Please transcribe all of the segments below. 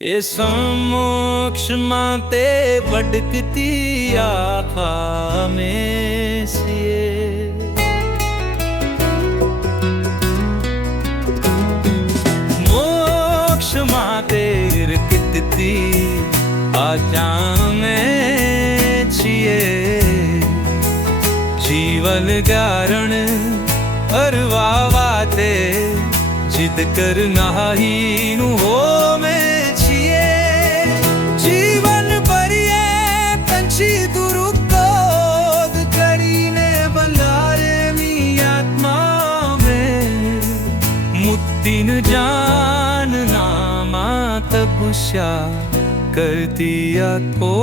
એ સમોક્ષમાં તે ભટકતી આખા में સિએ મોક્ષમાં તે રખતી આજા में છીએ જીવન કારણ અરવા વાતે जिद करना ही नु हो में छिए जीवन भरिए पंछी दुरुपयोग કરીને બંધારે મી આત્મા में મુક્તિન જાનના તપસ્યા કરતી આખો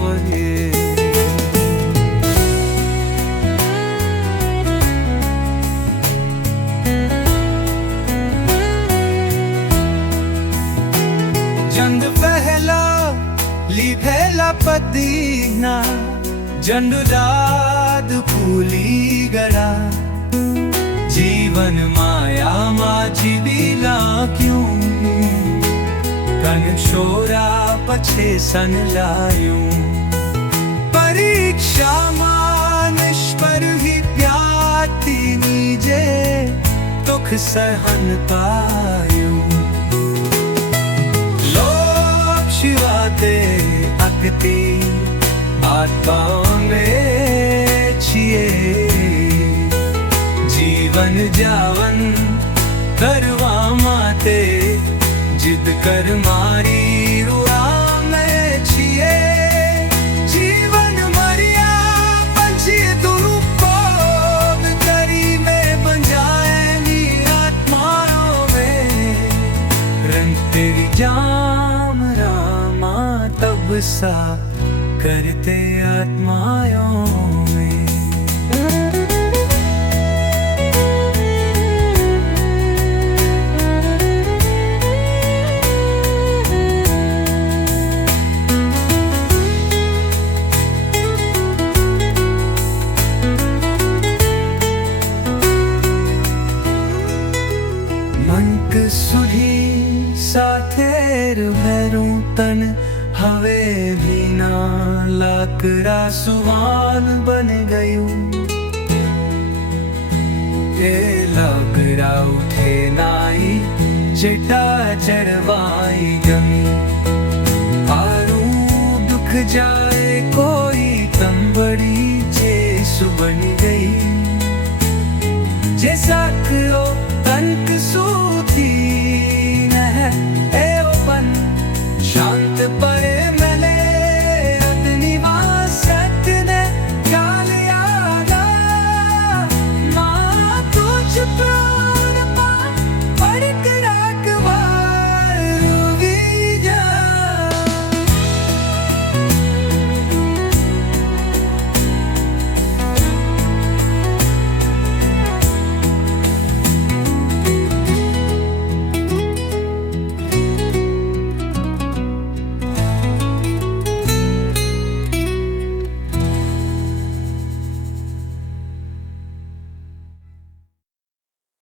વહે जंड पहला લીધેલા પતિના જંડ દાદ ભૂલી ગયા જીવન માયામાં જીવી લાગ્યું કન છોરા પછે સન લાયું પરીક્ષામાં નિષ્ફળ વિદ્યાર્થીની જે દુઃખ સહન પાયું शिवाते अकती आत्मा में छिए जीवन जावन करवा माते जिद कर मारी रुआ में छिए जीवन मरिया पंछी दुरुपयोग करी में बन जाएगी आत्माओं में रंग तेरी जाम तब सा करते आत्माओं में મંક સુધી સાથે રહેરું તન હવે વિના લાકડા સુવાન બન ગયું એ લાકડા ઉઠે નાઈ જેટા ચડવાઈ ગમી આરું દુઃખ જાય કોઈ તંબડી જે સુબન ગઈ જે સાકરો તનક સુ